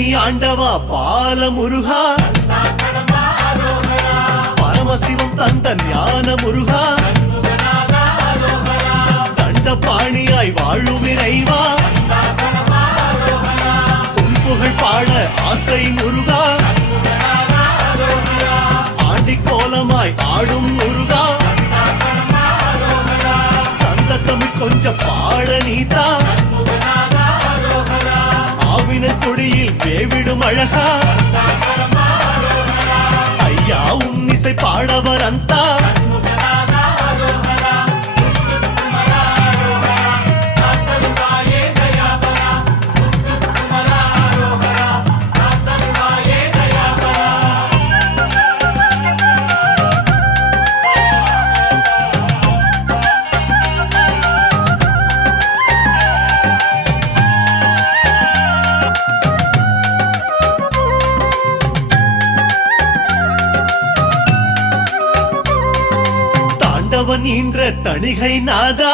பழனி ஆண்டவா பால முருகா, பரமசிவம் தந்த ஞான முருகா, தண்டபாணியாய் வாழும் இறைவா, உன் புகழ் பாட ஆசை முருகா, ஆண்டி கோலமாய் ஆடும் முருகா, சந்த தமிழ் கொஞ்சம் பாட நீதா, ஆவினன் கொடியில் வேவிடும் அழகா, ஐயா உன் இசை பாடவர் அந்தா, ஈன்ற தணிகை நாதா,